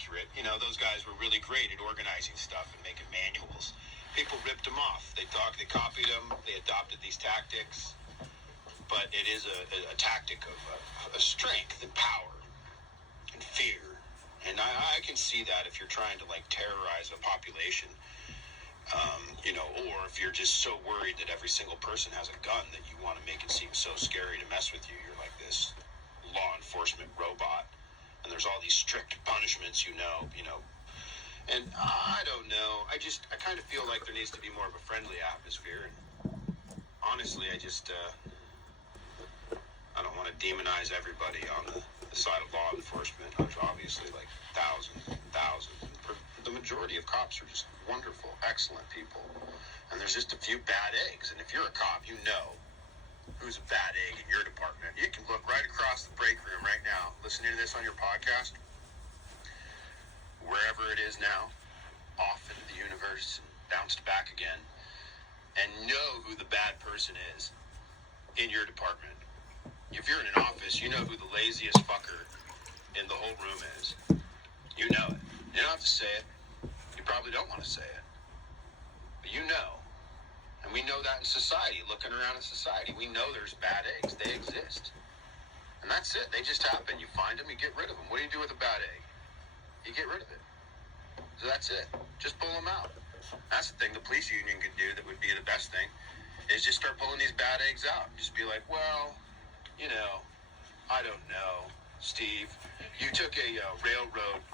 accurate. You know, those guys were really great at organizing stuff and making manuals. People ripped them off. They copied them. They adopted these tactics. But it is a tactic of a strength and power and fear. And I can see that if you're trying to, like, terrorize a population, you know, or if you're just so worried that every single person has a gun that you want to make it seem so scary to mess with you. You're like this law enforcement robot. And there's all these strict punishments, you know. And I don't know. I kind of feel like there needs to be more of a friendly atmosphere. And honestly, I don't want to demonize everybody on the side of law enforcement. There's obviously like thousands and thousands. The majority of cops are just wonderful, excellent people. And there's just a few bad eggs. And if you're a cop, you know who's a bad egg in your department. You can look right across the break room right now, listening to this on your podcast, wherever it is now, off into the universe and bounced back again, and know who the bad person is in your department. If you're in an office, you know who the laziest fucker in the whole room is. You know it. You don't have to say it. You probably don't want to say it. But you know. And we know that in society, looking around in society. We know there's bad eggs. They exist. And that's it. They just happen. You find them, you get rid of them. What do you do with a bad egg? You get rid of it. So that's it. Just pull them out. That's the thing the police union could do that would be the best thing, is just start pulling these bad eggs out. Just be like, well, you know, I don't know, Steve. You took a railroad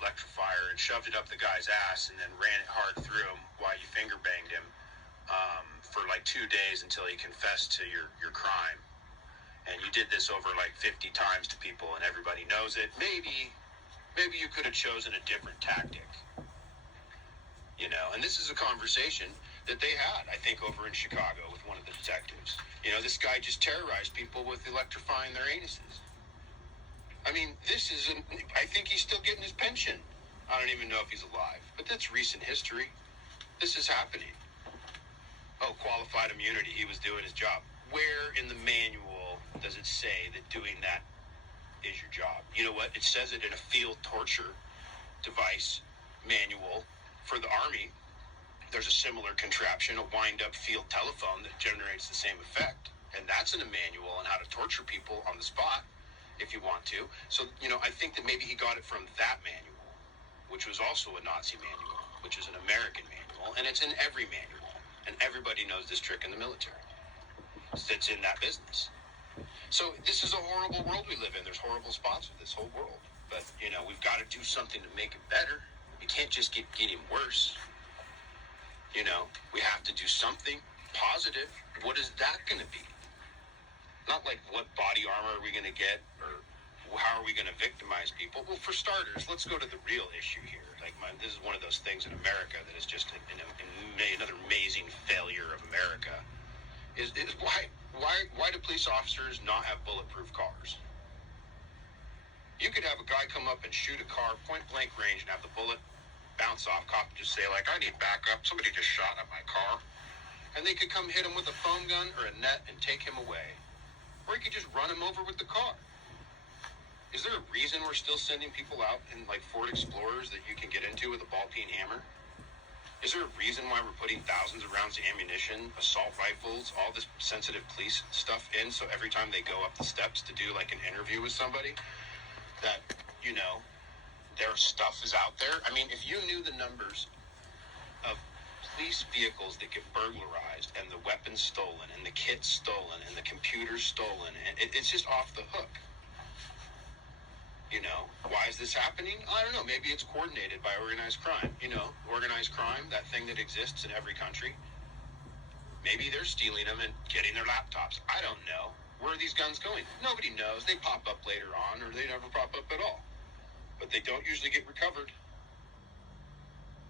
electrifier and shoved it up the guy's ass and then ran it hard through him while you finger banged him for like 2 days until he confessed to your crime. And you did this over like 50 times to people and everybody knows it. Maybe you could have chosen a different tactic. You know, and this is a conversation that they had, I think, over in Chicago with one of the detectives. You know, this guy just terrorized people with electrifying their anuses. I mean, I think he's still getting his pension. I don't even know if he's alive, but that's recent history. This is happening. Oh, qualified immunity, he was doing his job. Where in the manual does it say that doing that is your job? You know what? It says it in a field torture device manual for the Army. There's a similar contraption, a wind-up field telephone that generates the same effect. And that's in a manual on how to torture people on the spot, if you want to. So, you know, I think that maybe he got it from that manual, which was also a Nazi manual, which is an American manual, and it's in every manual. And everybody knows this trick in the military. It's in that business. So this is a horrible world we live in. There's horrible spots with this whole world. But, you know, we've got to do something to make it better. We can't just keep getting worse. You know, we have to do something positive. What is that going to be? Not like what body armor are we going to get or how are we going to victimize people? Well, for starters, let's go to the real issue here. Like, this is one of those things in America that is just another amazing failure of America. Is why do police officers not have bulletproof cars? You could have a guy come up and shoot a car point blank range and have the bullet bounce off. Cop just say, like, I need backup. Somebody just shot at my car. And they could come hit him with a foam gun or a net and take him away. Or he could just run him over with the car. Is there a reason we're still sending people out in, like, Ford Explorers that you can get into with a ball-peen hammer? Is there a reason why we're putting thousands of rounds of ammunition, assault rifles, all this sensitive police stuff in, so every time they go up the steps to do, like, an interview with somebody, that, you know, their stuff is out there? I mean, if you knew the numbers of police vehicles that get burglarized and the weapons stolen and the kits stolen and the computers stolen, and it's just off the hook. You know, why is this happening? I don't know. Maybe it's coordinated by organized crime. You know, organized crime, that thing that exists in every country. Maybe they're stealing them and getting their laptops. I don't know. Where are these guns going? Nobody knows. They pop up later on, or they never pop up at all. But they don't usually get recovered.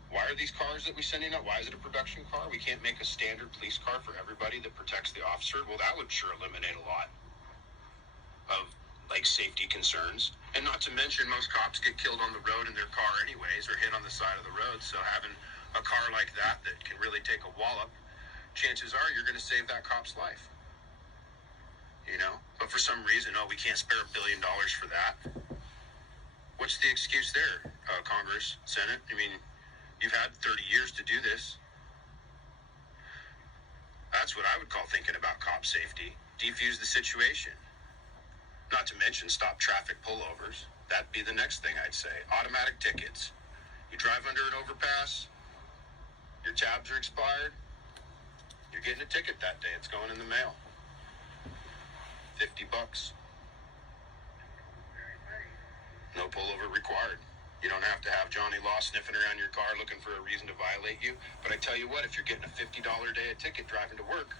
Why are these cars that we're sending out? Why is it a production car? We can't make a standard police car for everybody that protects the officer. Well, that would sure eliminate a lot of, like, safety concerns. And not to mention, most cops get killed on the road in their car anyways, or hit on the side of the road. So having a car like that can really take a wallop, chances are you're going to save that cop's life. You know? But for some reason, we can't spare $1 billion for that. What's the excuse there, Congress, Senate? I mean, you've had 30 years to do this. That's what I would call thinking about cop safety. Defuse the situation. Not to mention stop traffic pullovers. That'd be the next thing I'd say. Automatic tickets. You drive under an overpass, your tabs are expired, you're getting a ticket that day. It's going in the mail. $50. No pullover required. You don't have to have Johnny Law sniffing around your car looking for a reason to violate you. But I tell you what, if you're getting a $50 a day ticket driving to work,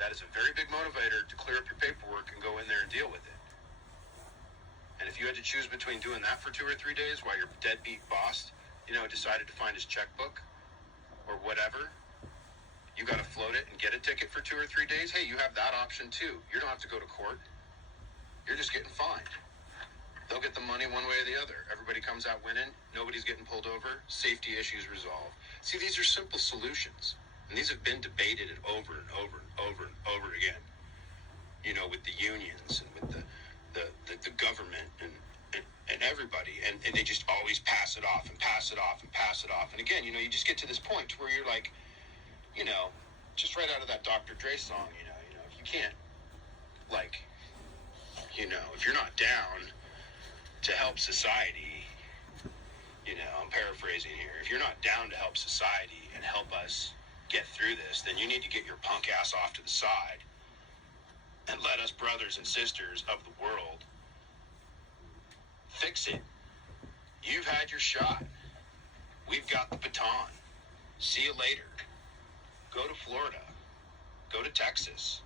that is a very big motivator to clear up your paperwork and go in there and deal with it. And if you had to choose between doing that for 2 or 3 days while your deadbeat boss, decided to find his checkbook or whatever, you got to float it and get a ticket for 2 or 3 days. Hey, you have that option too. You don't have to go to court. You're just getting fined. They'll get the money one way or the other. Everybody comes out winning. Nobody's getting pulled over. Safety issues resolved. See, these are simple solutions. And these have been debated over and over and over and over again. With the unions and with the government and everybody. And they just always pass it off and pass it off and pass it off. And again, you just get to this point where you're like, just right out of that Dr. Dre song, if you can't, if you're not down to help society, I'm paraphrasing here. If you're not down to help society and help us get through this, then you need to get your punk ass off to the side and let us brothers and sisters of the world fix it. You've had your shot. We've got the baton. See you later. Go to Florida. Go to Texas.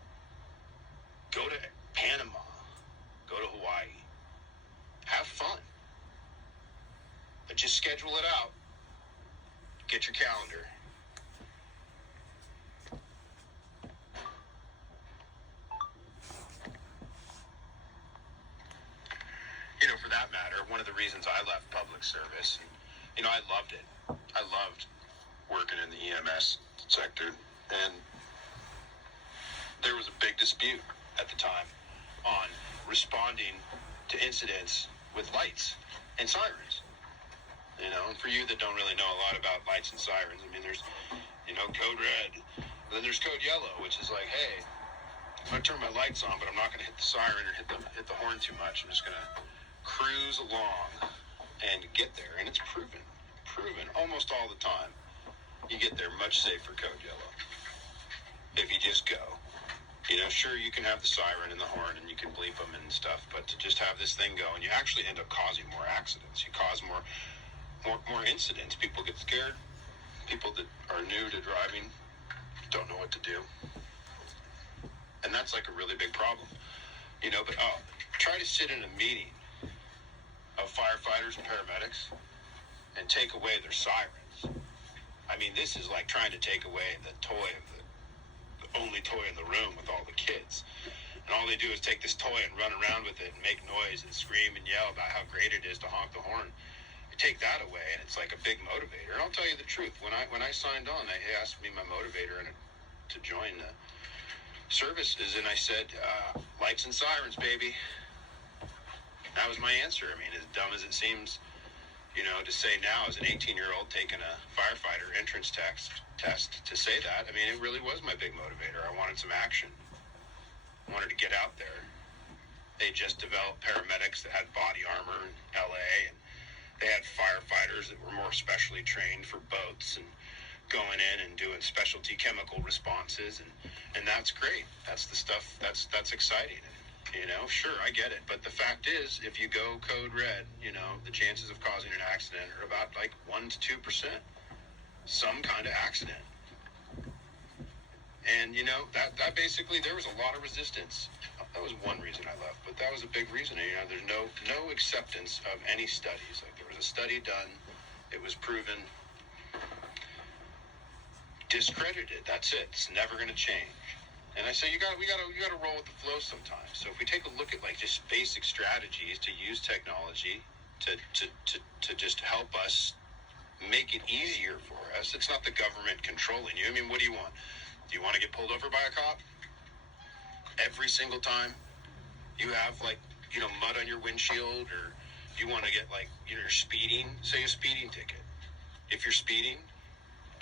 Go to Panama. Go to Hawaii. Have fun. But just schedule it out. Get your calendar. For that matter, one of the reasons I left public service, I loved it. I loved working in the EMS sector. And there was a big dispute at the time on responding to incidents with lights and sirens. And for you that don't really know a lot about lights and sirens, there's, code red. And then there's code yellow, which is like, hey, I'm going to turn my lights on, but I'm not going to hit the siren or hit the horn too much. I'm just going to cruise along and get there. And it's proven almost all the time. You get there much safer code yellow if you just go. Sure, you can have the siren and the horn and you can bleep them and stuff, but to just have this thing go, and you actually end up causing more accidents. You cause more incidents. People get scared. People that are new to driving don't know what to do. And that's like a really big problem. But try to sit in a meeting of firefighters and paramedics and take away their sirens. This is like trying to take away the only toy in the room with all the kids. And all they do is take this toy and run around with it and make noise and scream and yell about how great it is to honk the horn. You take that away and it's like a big motivator. And I'll tell you the truth. When I signed on, they asked me my motivator to join the services, and I said, lights and sirens, baby. That was my answer. As dumb as it seems, to say now as an 18-year-old taking a firefighter entrance test to say that, it really was my big motivator. I wanted some action. I wanted to get out there. They just developed paramedics that had body armor in LA, and they had firefighters that were more specially trained for boats and going in and doing specialty chemical responses, and that's great. That's the stuff that's exciting. Sure, I get it. But the fact is, if you go code red, the chances of causing an accident are about 1 to 2%. Some kind of accident. And, that basically, there was a lot of resistance. That was one reason I left, but that was a big reason. There's no acceptance of any studies. There was a study done. It was proven. Discredited. That's it. It's never going to change. And I say we gotta roll with the flow sometimes. So if we take a look at just basic strategies to use technology to just help us make it easier for us. It's not the government controlling you. What do you want? Do you want to get pulled over by a cop? Every single time you have mud on your windshield, or You want to get you're speeding, say a speeding ticket. If you're speeding,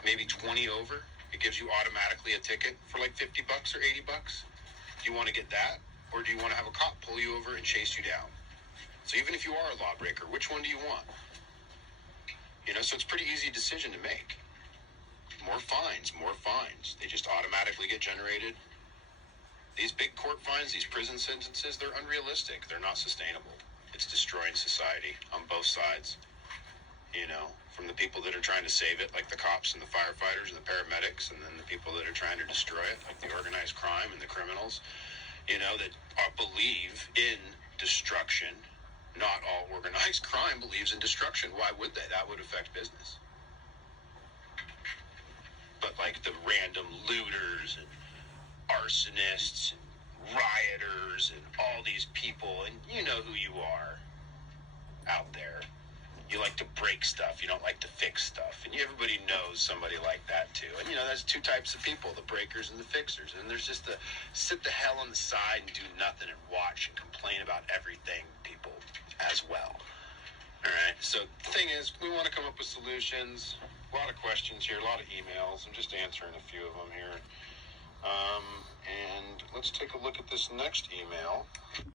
maybe 20 over, it gives you automatically a ticket for like $50 or $80. Do you want to get that? Or do you want to have a cop pull you over and chase you down? So even if you are a lawbreaker, which one do you want? So it's a pretty easy decision to make. More fines. They just automatically get generated. These big court fines, these prison sentences, they're unrealistic. They're not sustainable. It's destroying society on both sides. From the people that are trying to save it, like the cops and the firefighters and the paramedics, and then the people that are trying to destroy it, like the organized crime and the criminals, that believe in destruction. Not all organized crime believes in destruction. Why would they? That would affect business. But like the random looters and arsonists and rioters and all these people, and you know who you are out there. You like to break stuff. You don't like to fix stuff. And everybody knows somebody like that too. And there's two types of people, the breakers and the fixers. And there's just the sit the hell on the side and do nothing and watch and complain about everything people as well. All right. So the thing is, we want to come up with solutions. A lot of questions here, a lot of emails. I'm just answering a few of them here. And let's take a look at this next email.